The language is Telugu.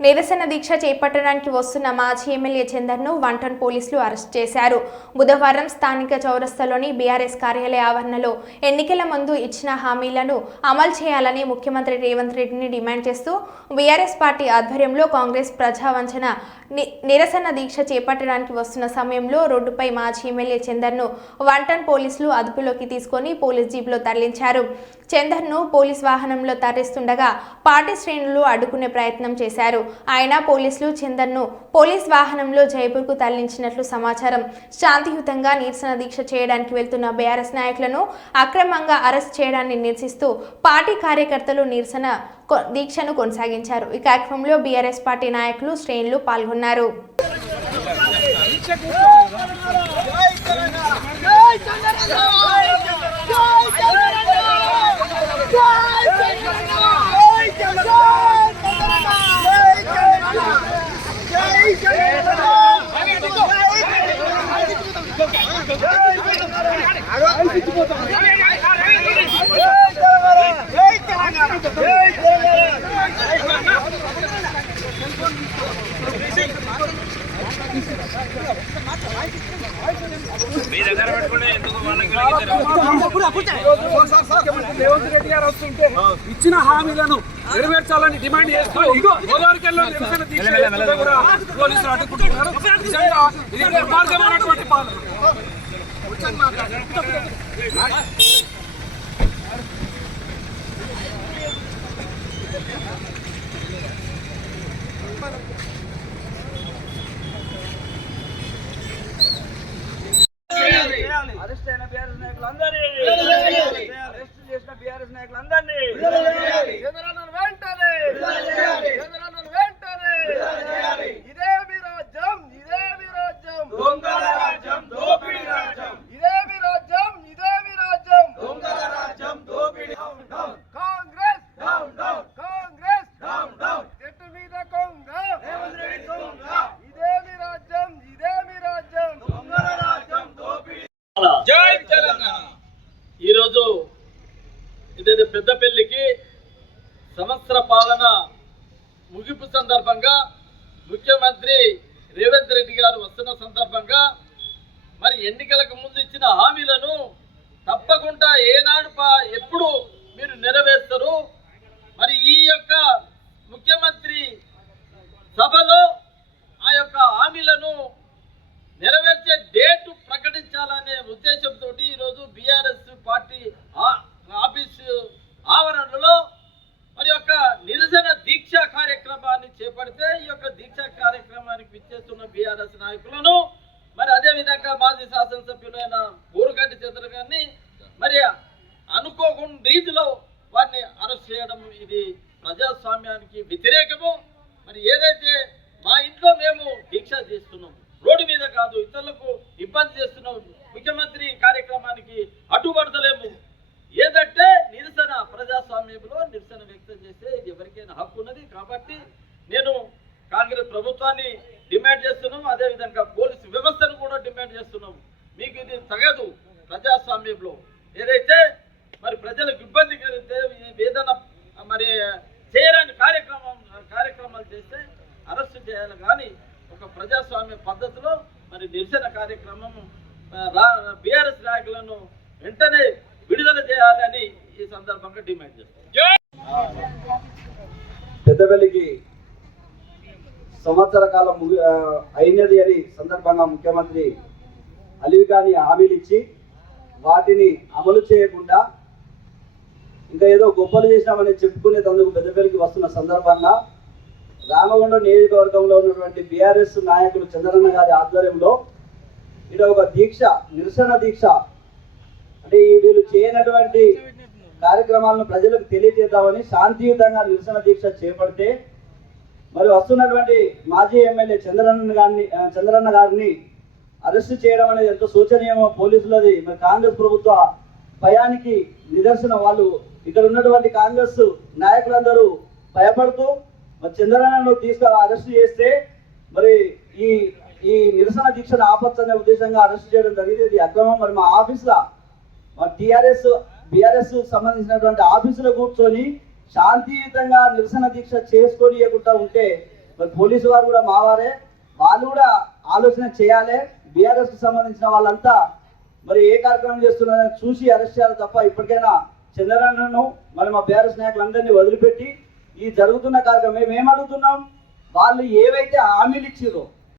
నిరసన దీక్ష చేపట్టడానికి వస్తున్న మాజీ ఎమ్మెల్యే చందర్ను వంటన్ పోలీసులు అరెస్ట్ చేశారు. బుధవారం స్థానిక చౌరస్తాలోని బీఆర్ఎస్ కార్యాలయ ఆవరణలో ఎన్నికల ముందు ఇచ్చిన హామీలను అమలు చేయాలని ముఖ్యమంత్రి రేవంత్ రెడ్డిని డిమాండ్ చేస్తూ బీఆర్ఎస్ పార్టీ ఆధ్వర్యంలో కాంగ్రెస్ ప్రజావంచన నిరసన దీక్ష చేపట్టడానికి వస్తున్న సమయంలో రోడ్డుపై మాజీ ఎమ్మెల్యే చందర్ను వంటన్ పోలీసులు అదుపులోకి తీసుకొని పోలీస్ జీప్లో తరలించారు. చందర్ను పోలీస్ వాహనంలో తరలిస్తుండగా పార్టీ శ్రేణులు అడ్డుకునే ప్రయత్నం చేశారు. ఆయన పోలీసులు చందర్ను పోలీస్ వాహనంలో జైపూర్కు తరలించినట్లు సమాచారం. శాంతియుతంగా నిరసన దీక్ష చేయడానికి వెళ్తున్న బీఆర్ఎస్ నాయకులను అక్రమంగా అరెస్ట్ చేయడాన్ని నిరసిస్తూ పార్టీ కార్యకర్తలు నిరసన దీక్షను కొనసాగించారు. ఈ కార్యక్రమంలో బీఆర్ఎస్ పార్టీ నాయకులు శ్రేణులు పాల్గొన్నారు. రేవంత్ రెడ్డి గారు వస్తుంటే ఇచ్చిన హామీలను నెరవేర్చాలని డిమాండ్ చేస్తూ గోదావరికెళ్ళలో నిరసన దీక్ష కూడా పోలీసులు అడ్డుకుంటున్నారు. నిజంగా ఇది దుర్మార్గమైనటువంటి పాలన. అరెస్ట్ అయిన బీఆర్ఎస్ నాయకులందరినీ, అరెస్ట్ చేసిన బీఆర్ఎస్ నాయకులందరినీ చంద్రన్నను వెంటనే, చంద్రన్నను వెంటనే. ఇదే మీ రాజ్యం, ఇదే మీ రాజ్యం, దొంగల రాజ్యం, దోపిడీ రాజ్యం. ఇదే మీ రాజ్యం, ఇదే మీ రాజ్యం, దొంగల రాజ్యం, దోపిడీ. Congress down down, Congress down down. చెట్టు మీద కొంగ, రేవంత్ రెడ్డి కొంగ. ఇదే మీ రాజ్యం, ఇదే మీ రాజ్యం, దొంగల రాజ్యం, దోపిడీ. జై తెలంగాణ. ఈరోజు ఇదేదో పెద్దపల్లికి సంవత్సర పాలన ముగింపు సందర్భంగా ముఖ్యమంత్రి రేవంత్ రెడ్డి గారు వస్తున్న సందర్భంగా మరి ఎన్నికలకు ముందు ఇచ్చిన హామీలను తప్పకుండా ఏనాడు ఎప్పుడు మీరు నెరవేర్స్తారు? మరి ఈ యొక్క ముఖ్యమంత్రి సభలో ఆ యొక్క హామీలను నెరవేర్చే డేటు ప్రకటించాలనే ఉద్దేశంతో ఈరోజు బీఆర్ఎస్ పార్టీ ఆఫీసు ఆవరణలో మరి యొక్క నిరసన దీక్ష కార్యక్రమాన్ని చేపడితే ఈ యొక్క దీక్ష కార్యక్రమానికి విచ్చేస్తున్న బీఆర్ఎస్ నాయకులను మరి అదేవిధంగా మాజీ శాసనసభ్యులైన ఊరుగంటి చంద్ర గారిని మరి అనుకోకుండా రీతిలో వారిని అరెస్ట్ చేయడం ఇది ప్రజాస్వామ్యానికి వ్యతిరేకము. మరి ఏదైతే మా ఇంట్లో మేము దీక్ష చేస్తున్నాం, రోడ్డు మీద కాదు, ఇతరులకు ఇబ్బంది చేస్తున్నాం, ముఖ్యమంత్రి కార్యక్రమానికి అడ్డుపడతలేము. ఏదంటే నిరసన, ప్రజాస్వామ్యంలో నిరసన వ్యక్తం చేసే ఎవరికైనా హక్కు ఉన్నది. కాబట్టి నేను కాంగ్రెస్ ప్రభుత్వాన్ని డిమాండ్ చేస్తున్నాం, అదేవిధంగా పోలీసు వ్యవస్థను కూడా డిమాండ్ చేస్తున్నాం. మీకు ఇది తగదు. ప్రజాస్వామ్యంలో ఏదైతే మరి ప్రజలకు ఇబ్బంది కలిగితే ఏదైనా మరి చేయరాని కార్యక్రమాలు చేస్తే అరెస్ట్ చేయాలి. కానీ ఒక ప్రజాస్వామ్య పద్ధతిలో మరి నిరసన కార్యక్రమం బీఆర్ఎస్ నాయకులను వెంటనే విడుదల చేయాలని ఈ సందర్భంగా డిమాండ్ చేస్తాం. పెద్దపల్లికి సంవత్సర కాలం అయినది అని సందర్భంగా ముఖ్యమంత్రి అలీవికాని హామీలు ఇచ్చి వాటిని అమలు చేయకుండా ఇంకా ఏదో గొప్పలు చేసినామని చెప్పుకునేందుకు పెద్దపల్లికి వస్తున్న సందర్భంగా రామగుండం నియోజకవర్గంలో ఉన్నటువంటి బీఆర్ఎస్ నాయకులు చంద్రన్న గారి ఆధ్వర్యంలో ఇది ఒక దీక్ష, నిరసన దీక్ష. అంటే వీళ్ళు చేయనటువంటి కార్యక్రమాలను ప్రజలకు తెలియజేద్దామని శాంతియుతంగా నిరసన దీక్ష చేపడితే మరి వస్తున్నటువంటి మాజీ ఎమ్మెల్యే చంద్రన్న గారిని అరెస్టు చేయడం అనేది ఎంతో శోచనీయమో పోలీసులది. మరి కాంగ్రెస్ ప్రభుత్వ భయానికి నిదర్శనం. వాళ్ళు ఇక్కడ ఉన్నటువంటి కాంగ్రెస్ నాయకులందరూ భయపడుతూ మరి చంద్రన్నను అరెస్ట్ చేస్తే మరి ఈ నిరసన దీక్షను ఆపచ్చనే ఉద్దేశంగా అరెస్ట్ చేయడం జరిగింది. ఇది అక్రమం. మరి మా ఆఫీసులో మా బీఆర్ఎస్ సంబంధించినటువంటి ఆఫీసులో కూర్చొని శాంతియుతంగా నిరసన దీక్ష చేసుకొని ఉంటే మరి పోలీసు వారు కూడా మావారే, వాళ్ళు కూడా ఆలోచన చేయాలి. బీఆర్ఎస్కి సంబంధించిన వాళ్ళంతా మరి ఏ కార్యక్రమం చేస్తున్నారని చూసి అరెస్ట్ చేయాలి తప్ప ఇప్పటికైనా చంద్రన్నను మరి మా బీఆర్ఎస్ నాయకులందరినీ వదిలిపెట్టి ఈ జరుగుతున్న కార్యక్రమం మేము ఏమడుగుతున్నాం, వాళ్ళు ఏవైతే హామీలు ఇచ్చిరో